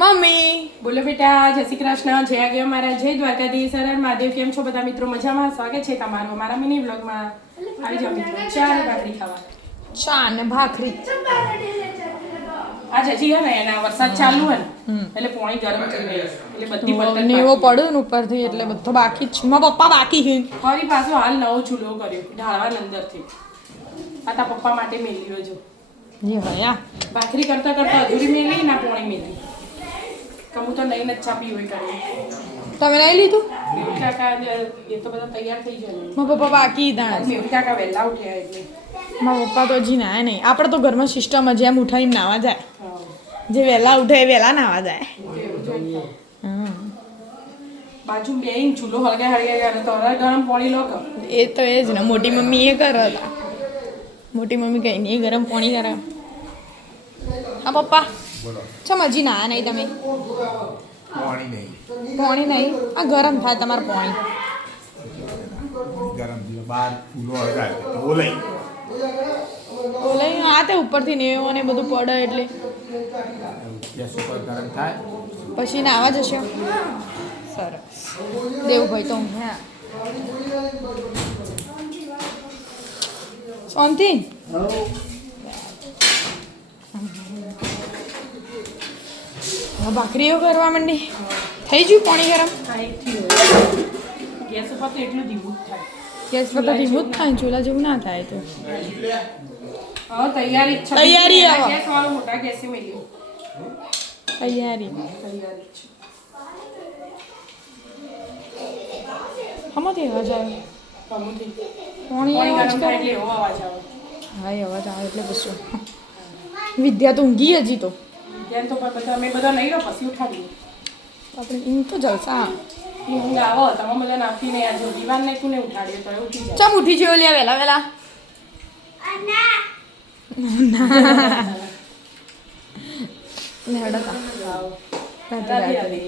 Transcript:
Mummy બોલો બેટા, જય શ્રી કૃષ્ણ, જય આગળ મારા, જય દ્વારકાધીશ, હર હર મહાદેવ. કેમ છો બધા મિત્રો? મજામાં? સ્વાગત છે તમારું અમારા મિની વ્લોગમાં. આવી જાઓ મિત્રો, ચા અને ભાખરી ખાવા. ચા ને ભાખરી. આજ હજી હે ને એના વરસાદ ચાલુ હે ને એટલે પાણી ગરમ થઈ ગયું એટલે બધી બર્તન ને એવો પડ્યો ને ઉપરથી એટલે બધો બાકી જ છે. મારા પપ્પા બાકી છે. ફરી પાછો હાલ નવો ચૂલો કર્યો ઢાળવા અંદરથી. આ તા પપ્પા માટે મેલ્યો જો ये भैया ભાખરી કરતા કરતા અધૂરી મેલી ના પાણી મેલી. કમુ તો નહીં જ છાપી હોય કરી. તમે નહીં લીધું? મેવી કાકા એ તો બધા તૈયાર થઈ જાય. મારા પપ્પા બાકી હતા. મેવી કાકા વહેલા ઉઠ્યા એટલે મારા પપ્પા તો હજી નાયા નહીં. આપણે તો ઘરમાં સિસ્ટમ જેમ ઉઠાઈને નાવા જાય. હા. જે વહેલા ઉઠે એ વહેલા નાવા જાય. બાજુ બે ઇંચ ચૂલો હળગે કરે તો ગરમ પાણી લો કર. એ તો એ જ ને મોટી મમ્મી એ કરે હતા. મોટી મમ્મી કઈ નહીં ગરમ પાણી કરે. હા પપ્પા ચમ હજી નાયા નહીં તમે? પાણી નહીં પાણી નહીં? આ ગરમ થાય તમારું પાણી. ગરમ થયું બહાર ચૂલો હળગાય તો બોલાય ઓલે આ તે ઉપરથી નેવો ને બધું પડે એટલે ગેસ ઉપર ગરમ થાય પછી નાવા જશો. સરસ દેવુભાઈ તો ઊંઘ્યા. શાંતિ ભાખરીઓ કરવા માંડી. થઈ ગયું પાણી ગરમ? ગેસ ઉપર તો એટલું ધીમું જ થાય. ગેસ પર તો ધીમું જ થાય, ચૂલા જેવું ના થાય. તો હા તૈયારી જ છે. તૈયારી આવો. ગેસ વાળો મોટા ગેસે મેલ્યો. તૈયારી તૈયારી જ છે. હમણાં અવાજ આવે. કમુથી પાણી પાણી અવાજ ગરમ થાય કરે. એટલે એવો અવાજ આવે. હા એ અવાજ આવે એટલે કશું. વિદ્યા તો ઊંઘી હજી તો. ત્યાં તો બધા અમે બધા નહીં રહો પછી ઉઠાડીએ. આપણે એમ તો જલસા. એ ઊંઘ આવો તમે બધા નાખીને આ જો દીવાન નાખ્યું ને ઉઠાડીએ તો એ ઉઠી જાય. ચમ ઉઠી જોયો લે વેલા વેલા. ને હડતા. આવો. રાતે રાધે રાતે. રાધે.